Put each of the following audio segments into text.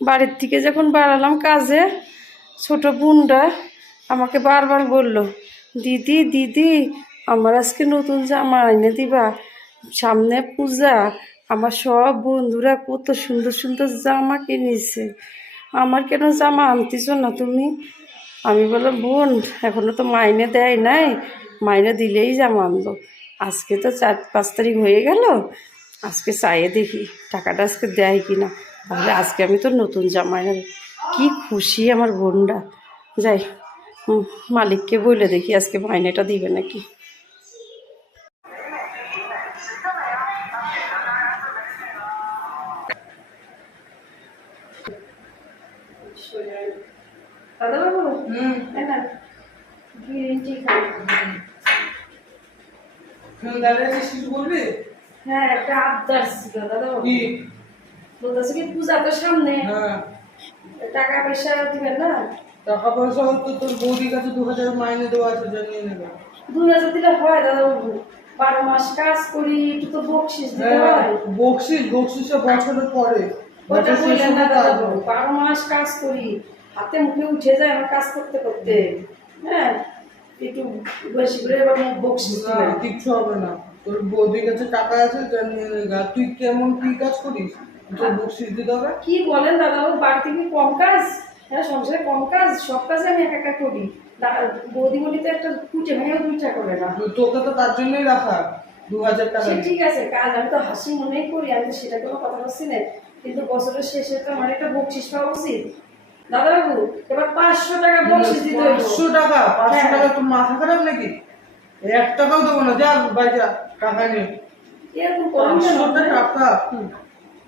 বাড়ির থেকে যখন বাড়ালাম কাজে, ছোট বোনটা আমাকে বারবার বলল, দিদি দিদি, আমার আজকে নতুন জামা এনে দিবা। সামনে পূজা, আমার সব বন্ধুরা কত সুন্দর সুন্দর জামা কিনেছে। আমার কেন জামা আনতেছ না তুমি? আমি বললাম, বোন, এখনও তো মাইনে দেয় নাই। মাইনে দিলেই জামা আনব আজকে তো চার, পাঁচ তারিখ হয়ে গেল। আজকে চাইয়ে দেখি, টাকাটা আজকে দেয় কি না তাহলে আজকে আমি তো নতুন জামা এনে কি খুশি আমার বোনটা যাই মালিককে বলে দেখি আজকে মাইনেটা দিবে নাকি। হ্যাঁ একটা আবদার ছিল দাদা বলতেছে কি পূজা তো সামনে। হ্যাঁ। টাকা পয়সা দিবেন না? টাকা পয়সা তোর বৌদির কাছে দু হাজার মাইনে দেওয়া আছে জানিয়ে নেবে। দুই হাজার দিলে হয় দাদা বারো মাস কাজ করি একটু তো বকশিস দিতে হ্যাঁ হয়। বকশিস বকশিসে বছরের পরে। ওটা বললেন না দাদা বারো মাস কাজ করি হাতে মুখে উঠে যায় আমার কাজ করতে করতে। হ্যাঁ একটু বেশি করে এবার বকশিস কিচ্ছু হবে না। তোর বৌদির কাছে টাকা আছে জানিয়ে তুই কেমন কি কাজ করিস? বকশিস দিতে হবে? কি বলেন দাদা বাড়িতে কি কম কাজ? হ্যাঁ সংসারে কম কাজ সব কাজে আমি একা একা করি। তো একটা কুটে ভেঙে দুইটা করে না। তোকে তো তার জন্যই রাখা দু হাজার টাকা ঠিক আছে কাজ আমি তো হাসি মনেই করি আমি তো সেটা কোনো কথা বলছি না। কিন্তু বছরের শেষে তো আমার একটা বকশিস পাওয়া উচিত। দাদা বাবু এবার পাঁচশো টাকা বকশিস দিতে পাঁচশো টাকা? পাঁচশো হ্যাঁ। টাকা তোর মাথা খারাপ নাকি? এক টাকাও দেবো না যা যা টাকা নিয়ে এরকম? পাঁচশোটা টাকা?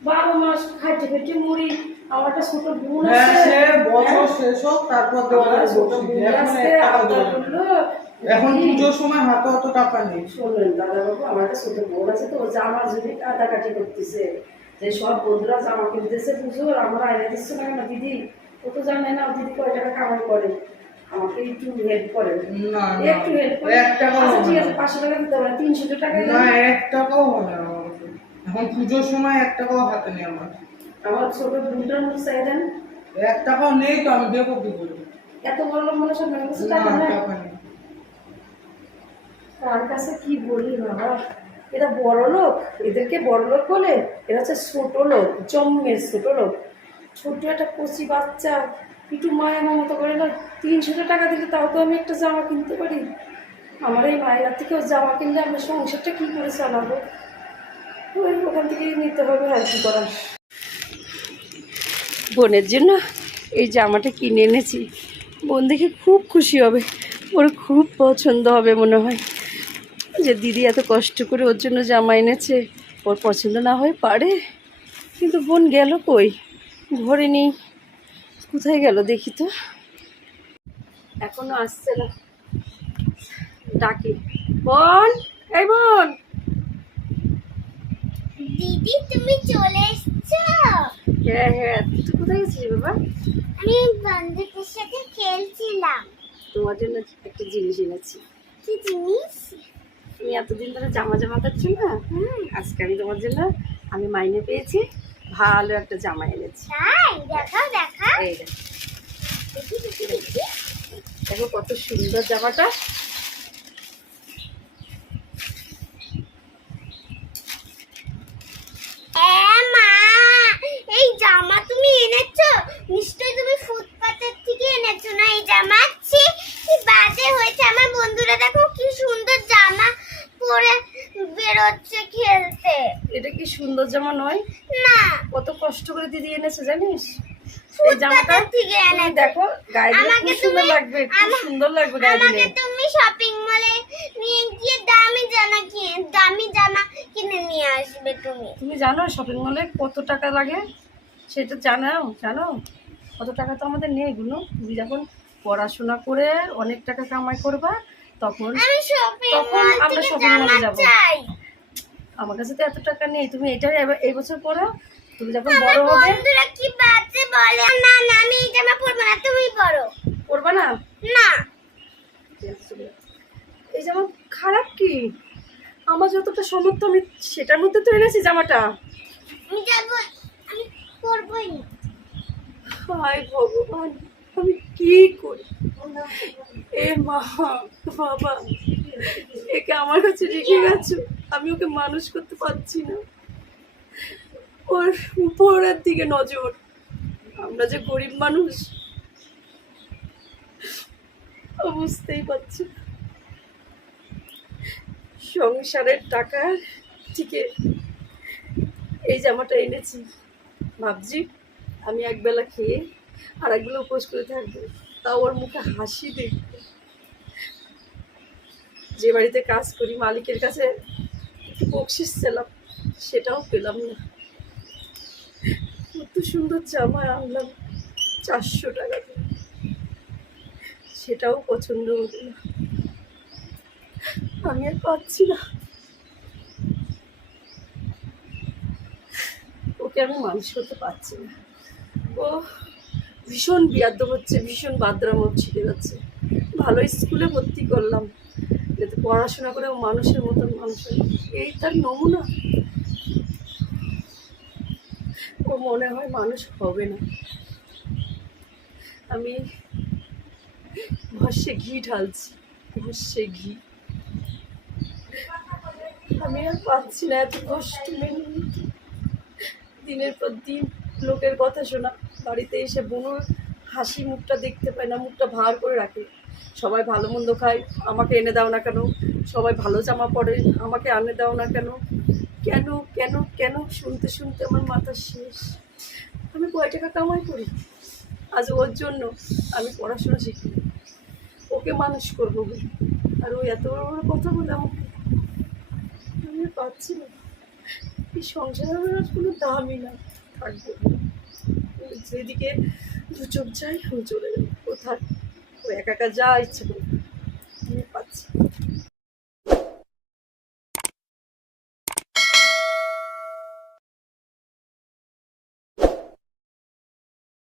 বারো মাস খাইতে খেটে মরি আমার একটা ছোট বোন হ্যাঁ আছে। বছর শেষ হোক তারপর এখন না। পুজোর সময় হাতে অত টাকা নেই। শোনেন দাদাবাবু আমার একটা ছোট বোন আছে তো ও জামা জুড়ি কাটাকাটি করতেছে। যে সব বন্ধুরা জামা কিনতেছে পুজোর আমার আয়না দিচ্ছে না কেন দিদি? ও তো জানে না দিদি কয় টাকা কামাই করে। আমাকে একটু হেল্প করে। না একটু হেল্প করে। এক টাকাও আচ্ছা ঠিক আছে পাঁচশো টাকা দিতে হবে তিনশো টাকা না এক টাকাও হবে না। এখন পুজোর সময় এক টাকাও হাতে নেই আমার। আমার ছোট বোনটার মুখ চাই দেন এক টাকাও নেই তো আমি দেবো কি করে? এত বড় লোক মানুষ আপনার কাছে টাকা নেই? তার কাছে কি বলি বাবা? এরা বড় লোক এদেরকে বড় লোক বলে এরা হচ্ছে ছোট লোক জন্মের ছোট লোক। ছোট একটা কচি বাচ্চা একটু মায়া মতো করে না তিনশো টাকা দিলে তাও তো আমি একটা জামা কিনতে পারি। আমার এই মায়ের থেকেও জামা কিনলে আমরা সংসারটা কী করে চালাবো? ওখান নিতে হবে করার। বোনের জন্য এই জামাটা কিনে এনেছি। বোন দেখে খুব খুশি হবে। ওর খুব পছন্দ হবে মনে হয়। যে দিদি এত কষ্ট করে ওর জন্য জামা এনেছে। ওর পছন্দ না হয় পারে। কিন্তু বোন গেল কই? ঘরে নেই। কোথায় গেল দেখি তো। এখনও আসছে না। ডাকি। বোন, এই বোন! দিদি তুমি চলে এসছো? হ্যাঁ হ্যাঁ তুই কোথায় গেছিস বাবা? আমি বন্ধুদের সাথে খেলছিলাম। তোমার জন্য একটা জিনিস এনেছি। কি জিনিস? তুমি এতদিন ধরে জামা জামা কাটছো না। আজকে আমি তোমার জন্য আমি মাইনে পেয়েছি ভালো একটা জামা এনেছি। তাই? দেখাও দেখাও। এই দেখো। দেখি দেখি দেখি। দেখো কত সুন্দর জামাটা এ মা এই জামা তুমি এনেছো নিশ্চয়ই তুমি ফুটপাতের থেকে এনেছো না এই জামা ছি কি বাজে হয়েছে আমার বন্ধুরা দেখো কি সুন্দর জামা পরে বেরোচ্ছে খেলতে এটা কি সুন্দর জামা নয়? না। কত কষ্ট করে দিদি এনেছে জানিস? এই জামাটা দেখো গায়ে দিলে সুন্দর লাগবে খুব সুন্দর লাগবে গায়ে দিলে। তুমি শপিং মলে নিয়ে গিয়ে দামি জামা কিনে দামি জামা কিনে নিয়ে আসবে তুমি। তুমি জানো শপিং মলে কত টাকা লাগে? সেটা জানাও জানো কত টাকা তো আমাদের নেই গুলো তুমি যখন পড়াশোনা করে অনেক টাকা কামাই করবা তখন শপিং তখন মল আমরা এ জামা যাব। আমার কাছে তো এত টাকা নেই তুমি এটাই এই বছর পড়ো তুমি যখন বড় হবে বন্ধুরা কি বাজে বলে? না না আমি এই জামা পরবো না তুমি পরো পড়বা না? না। এই জামা খারাপ কি? আমার যতটা সমর্থ আমি সেটার মধ্যে তো এনেছি জামাটা। আমি যাব আমি পরবোই না। হায় ভগবান আমি কি করি? এ মা বাবা। একে আমার কাছে রেখে গেছো। আমি ওকে মানুষ করতে পারছি না। ওর পড়ার দিকে নজর। আমরা যে গরিব মানুষ বুঝতেই পারছি সংসারের টাকার থেকে এই জামাটা এনেছি। ভাবছি আমি একবেলা খেয়ে আর একবেলা উপোস করে থাকব। তাও ওর মুখে হাসি দেখব যে বাড়িতে কাজ করি, মালিকের কাছে বকশিস ছিলাম সেটাও পেলাম না। কত সুন্দর জামা আনলাম, চারশো টাকা দিয়ে। সেটাও পছন্দ হলো না। আমি আর পাচ্ছি না। ওকে আমি মানুষ করতে পারছি না। ও, ভীষণ বিয়াদ্দ হচ্ছে, ভীষণ বাদরাম ছিটে যাচ্ছে। ভালো স্কুলে ভর্তি করলাম। যাতে পড়াশোনা করে মানুষের মতন মানুষ। এই তার নমুনা। ও মনে হয় মানুষ হবে না। আমি ভস্যে ঘি ঢালছি ভস্যে ঘি। আমি আর পাচ্ছি না এত কষ্ট দিনের পর দিন লোকের কথা শোনা। বাড়িতে এসে বুনুর হাসি মুখটা দেখতে পায় না, মুখটা ভার করে রাখে। সবাই ভালো মন্দ খায়, আমাকে এনে দাও না কেন? সবাই ভালো জামা পরে, আমাকে আনে দাও না কেন? কেন কেন কেন? শুনতে শুনতে আমার মাথা শেষ। আমি কয় টাকা কামাই করি? আজ ওর জন্য আমি পড়াশোনা শিখি। ওকে মানুষ করব বলে। আর ওই এত বড় বড় কথা বলে আমাকে। আমি পাচ্ছি না। এই সংসারের আর কোনো দামই না। থাকবে। যেদিকে দু চোখ যাই আমি চলে যাব। ও একা একা যা ইচ্ছে করবে পাচ্ছি।